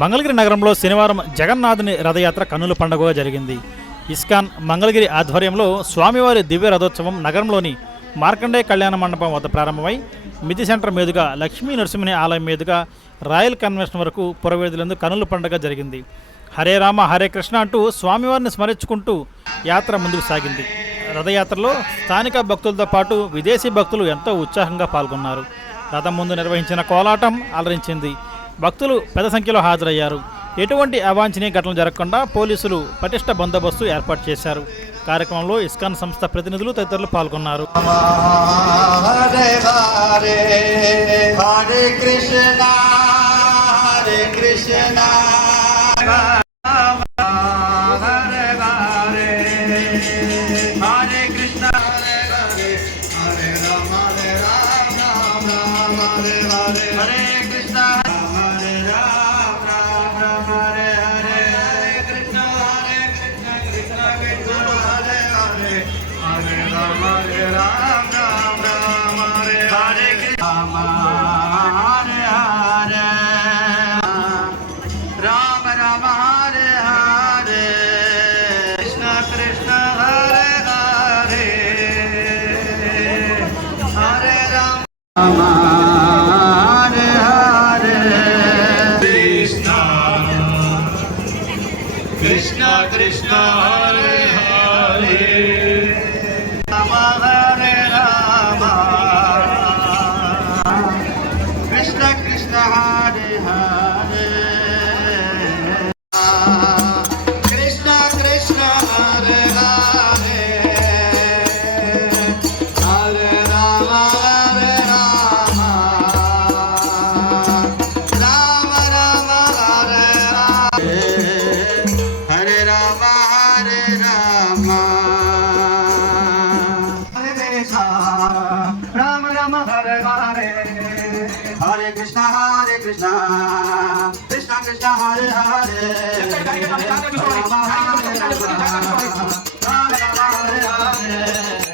మంగళగిరి నగరంలో శనివారం జగన్నాథుని రథయాత్ర కన్నుల పండుగగా జరిగింది. ఇస్కాన్ మంగళగిరి ఆధ్వర్యంలో స్వామివారి దివ్య రథోత్సవం నగరంలోని మార్కండే కళ్యాణ మండపం వద్ద ప్రారంభమై మిది సెంటర్ మీదుగా లక్ష్మీ నరసింహని ఆలయం మీదుగా రాయల్ కన్వెన్షన్ వరకు పురవేదులందు కన్నుల పండుగ జరిగింది. హరే రామ హరే కృష్ణ అంటూ స్వామివారిని స్మరించుకుంటూ యాత్ర ముందుకు సాగింది. రథయాత్రలో స్థానిక భక్తులతో పాటు విదేశీ భక్తులు ఎంతో ఉత్సాహంగా పాల్గొన్నారు. రథం ముందు నిర్వహించిన కోలాటం అలరించింది. భక్తులు పెద్ద సంఖ్యలో హాజరయ్యారు. ఎటువంటి అవాంఛనీయ ఘటనలు జరగకుండా పోలీసులు పటిష్ట బందోబస్తు ఏర్పాటు చేశారు. కార్యక్రమంలో ఇస్కాన్ సంస్థ ప్రతినిధులు తదితరులు పాల్గొన్నారు. హరే హరే హరే కృష్ణ హరే కృష్ణ హరే హరే హరే కృష్ణ హరే హరే హరే రామ రామ రామ హరే హరే హరే కృష్ణ హరే రామ రామ హరే హరే హరే కృష్ణ కృష్ణ కృష్ణ హరే హరే హరే రామ రామ రామ హరే హరే కృష్ణ హరే హరే రామ రామ హరే హరే కృష్ణ కృష్ణ హరే హరే హరే రామ హరే హరే కృష్ణ కృష్ణ కృష్ణ హరే హరే రామ హరే రామ కృష్ణ కృష్ణ హరే హరే కృష్ణ కృష్ణ హరే హరే హరే రామ హరే రామ రామ రామ హరే హరే హరే రామ హరే రామ హరే రామ రామ హరే హరే హరే కృష్ణ కృష్ణ కృష్ణ హరే హరే రామ హరే రామ రామ రామ హరే హరే